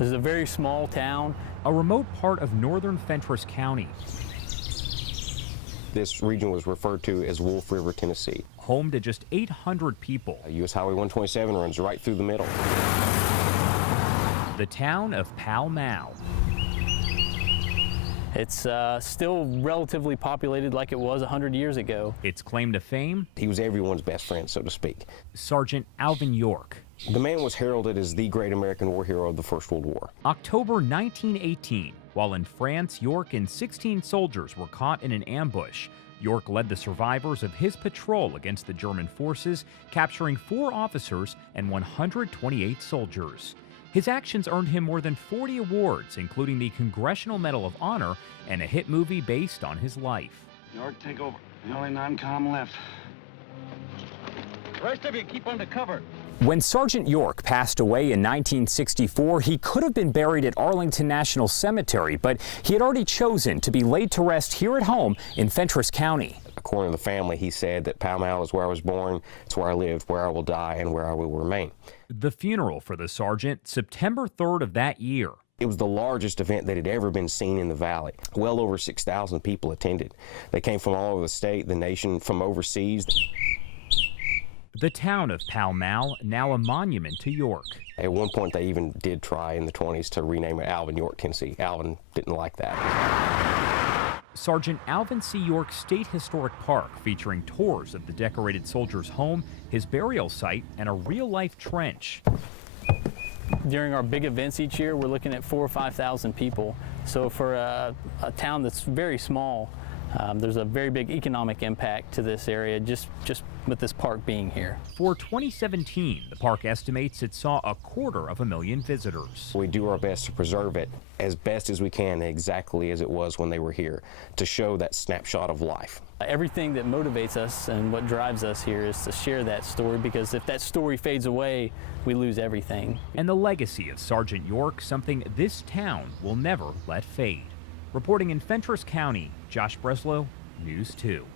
This is a very small town. A remote part of northern Fentress County. This region was referred to as Wolf River, Tennessee. Home to just 800 people. U.S. Highway 127 runs right through the middle. The town of Pall Mall. It's still relatively populated like it was 100 years ago. Its claim to fame? He was everyone's best friend, so to speak. Sgt Alvin York. The man was heralded as the great American war hero of the First World War. October 1918, while in France, York and 16 soldiers were caught in an ambush. York led the survivors of his patrol against the German forces, capturing 4 officers and 128 soldiers. His actions earned him more than 40 awards, including the Congressional Medal of Honor and a hit movie based on his life. York, take over. The only non-com left. The rest of you keep under cover. When Sgt York passed away in 1964, he could have been buried at Arlington National Cemetery, but he had already chosen to be laid to rest here at home in Fentress County. According to the family, he said that Pall Mall is where I was born, it's where I lived, where I will die, and where I will remain. The funeral for the sergeant, September 3rd of that year. It was the largest event that had ever been seen in the valley. Well over 6,000 people attended. They came from all over the state, the nation, from overseas. The town of Pall Mall, now a monument to York. At one point, they even did try in the 20s to rename it Alvin York, Tennessee. Alvin didn't like that. Sergeant Alvin C. York State Historic Park, featuring tours of the decorated soldier's home, his burial site, and a real-life trench. During our big events each year, we're looking at 4,000 or 5,000 people. So for a town that's very small, there's a very big economic impact to this area just with this park being here. For 2017, the park estimates it saw 250,000 visitors. We do our best to preserve it as best as we can, exactly as it was when they were here, to show that snapshot of life. Everything that motivates us and what drives us here is to share that story, because if that story fades away, we lose everything. And the legacy of Sgt York, something this town will never let fade. Reporting in Fentress County, Josh Breslow, News 2.